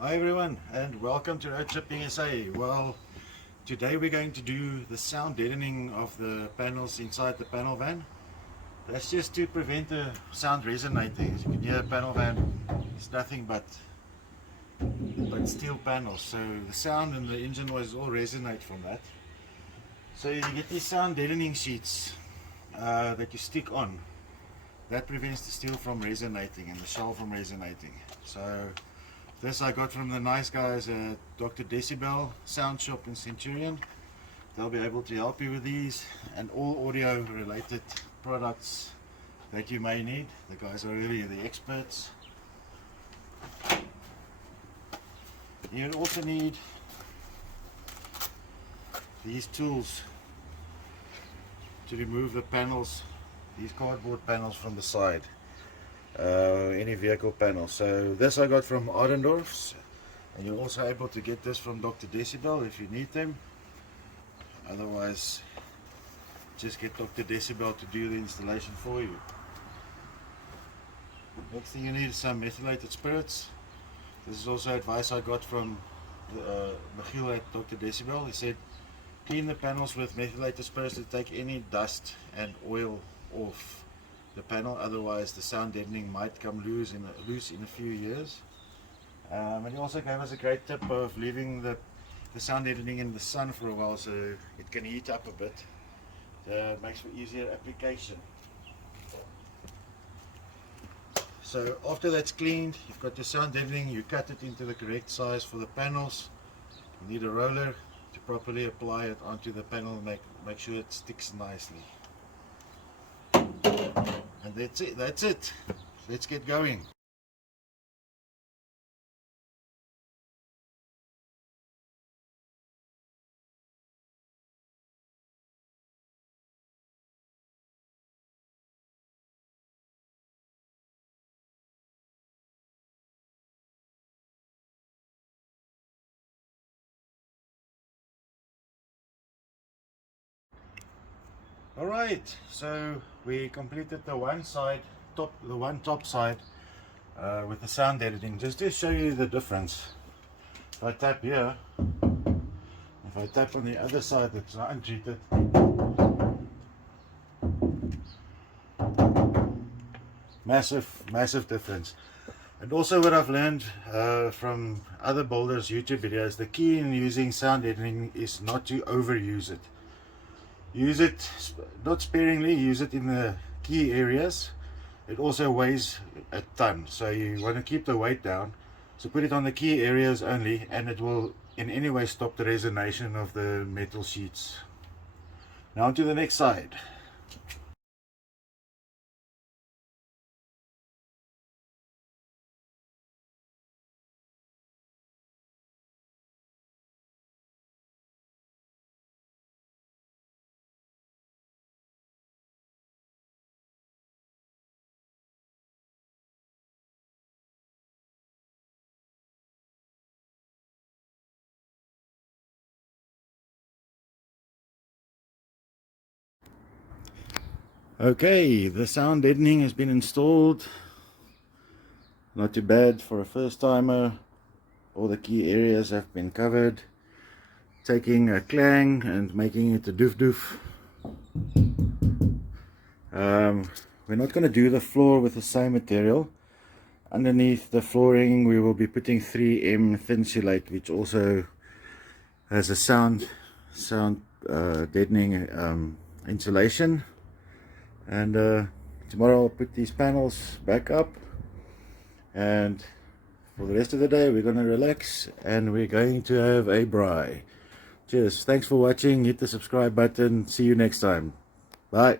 Hi everyone, and welcome to Road Trip PSA. Well, today we're going to do the sound deadening of the panels inside the panel van. That's just to prevent the sound resonating. As you can hear, a panel van is nothing but steel panels, so the sound and the engine noise all resonate from that. So you get these sound deadening sheets that you stick on. That prevents the steel from resonating and the shell from resonating. So this I got from the nice guys at Dr. Decibel Sound Shop in Centurion. They'll be able to help you with these and all audio related products that you may need. The guys are really the experts. You also need these tools to remove the panels, these cardboard panels from the side. Any vehicle panel. So this I got from Ardendorf's, and you're also able to get this from Dr. Decibel if you need them. Otherwise, just get Dr. Decibel to do the installation for you. Next thing you need is some methylated spirits. This is also advice I got from Michiel at Dr. Decibel. He said clean the panels with methylated spirits to take any dust and oil off the panel, otherwise the sound deadening might come loose in a few years. And he also gave us a great tip of leaving the sound deadening in the sun for a while so it can heat up a bit. It makes for easier application. So after that's cleaned, you've got your sound deadening, you cut it into the correct size for the panels. You need a roller to properly apply it onto the panel and make sure it sticks nicely. And that's it. Let's get going. Alright, so we completed the one top side with the sound editing. Just to show you the difference, if I tap here, if I tap on the other side that's not untreated, massive difference. And also what I've learned from other builders' YouTube videos, the key in using sound editing is not to overuse it. Use it not sparingly, use it in the key areas. It also weighs a ton, so you want to keep the weight down. So put it on the key areas only, and it will in any way stop the resonation of the metal sheets. Now on to the next side. Okay, the sound deadening has been installed. Not too bad for a first timer. All the key areas have been covered. Taking a clang and making it a doof doof. We're not going to do the floor with the same material. Underneath the flooring we will be putting 3M Thinsulate, which also has a sound deadening insulation. And tomorrow I'll put these panels back up, and for the rest of the day we're going to relax and we're going to have a braai. Cheers, thanks for watching, hit the subscribe button, see you next time, bye.